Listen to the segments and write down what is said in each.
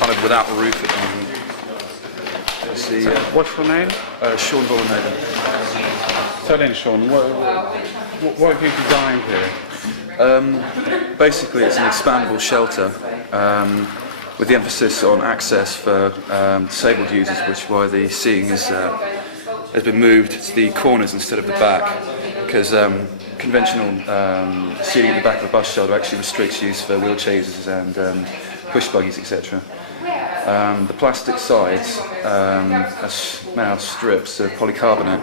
kind of without a roof at the moment. What's your name? Shaun Vollenhoven. So then, Shaun, what have you designed here? Basically, it's an expandable shelter with the emphasis on access for disabled users, which is why the seating has been moved to the corners instead of the back, because conventional seating at the back of a bus shelter actually restricts use for wheelchair users and push buggies, etc. The plastic sides are now strips of polycarbonate,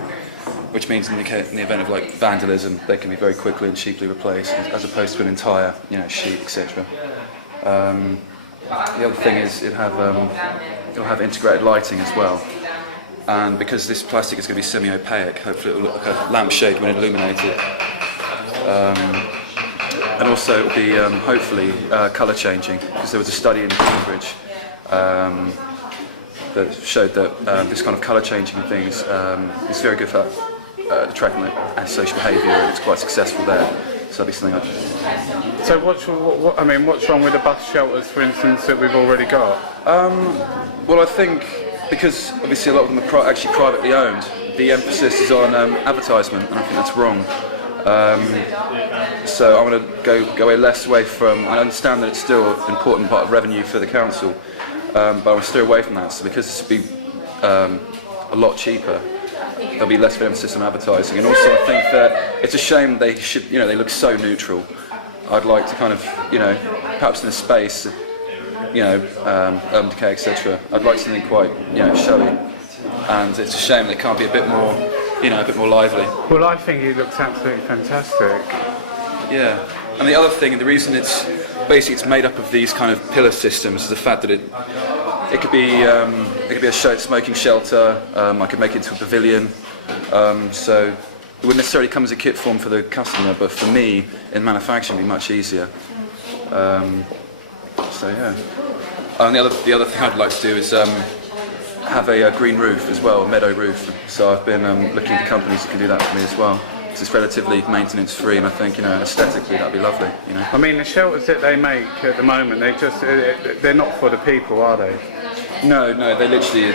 which means in the event of like vandalism, they can be very quickly and cheaply replaced, as opposed to an entire, sheet, etc. The other thing is it'll have integrated lighting as well, and because this plastic is going to be semi-opaque, hopefully it will look like a lampshade when illuminated. And also it will be hopefully colour changing, because there was a study in Cambridge that showed that this kind of colour changing things is very good for attracting antisocial behaviour, and it's quite successful there. So that'd be something So what's wrong with the bus shelters, for instance, that we've already got? Well, I think because obviously a lot of them are actually privately owned, the emphasis is on advertisement, and I think that's wrong. So I want to go less away from. I understand that it's still an important part of revenue for the council, but I want to steer away from that. So because this will be a lot cheaper, there'll be less of an emphasis on advertising. And also, I think that it's a shame they look so neutral. I'd like to kind of, perhaps in a space, urban decay, etc. I'd like something quite, showy. And it's a shame they can't be a bit more lively. Well, I think it looks absolutely fantastic. Yeah, and the other thing, and the reason it's made up of these kind of pillar systems, is the fact that it could be a smoking shelter. I could make it into a pavilion. So it wouldn't necessarily come as a kit form for the customer, but for me in manufacturing, it'd be much easier. So yeah. And the other thing I'd like to do is have a green roof as well, a meadow roof. So I've been looking at companies that can do that for me as well. It's relatively maintenance free, and I think aesthetically that'd be lovely. I mean, the shelters that they make at the moment, they're not for the people, are they? No, they're literally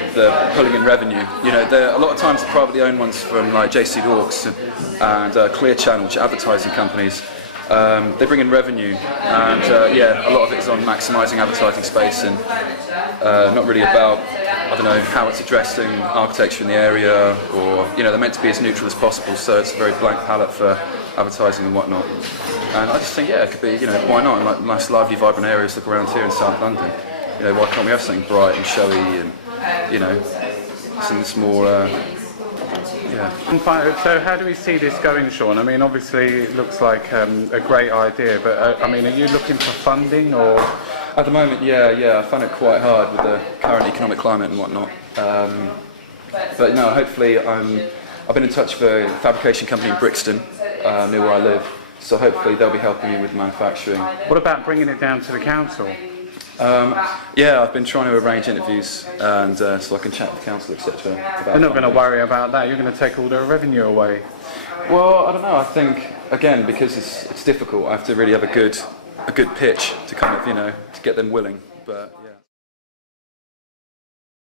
pulling in revenue. A lot of times the privately owned ones from like JC Hawks and Clear Channel, which are advertising companies, they bring in revenue, and a lot of it is on maximising advertising space and not really about, how it's addressing architecture in the area, or they're meant to be as neutral as possible, so it's a very blank palette for advertising and whatnot. And I just think, it could be, why not? Like nice, lively, vibrant areas look around here in South London. Why can't we have something bright and showy and something that's more. So how do we see this going, Shaun? I mean, obviously it looks like a great idea, but are you looking for funding or? At the moment, I find it quite hard with the current economic climate and whatnot. But no, hopefully I've been in touch with a fabrication company in Brixton, near where I live, so hopefully they'll be helping me with manufacturing. What about bringing it down to the council? I've been trying to arrange interviews and so I can chat with the council, etc. They're not going to worry about that. You're going to take all their revenue away. Well, I don't know. I think again, because it's difficult, I have to really have a good pitch to kind of to get them willing. But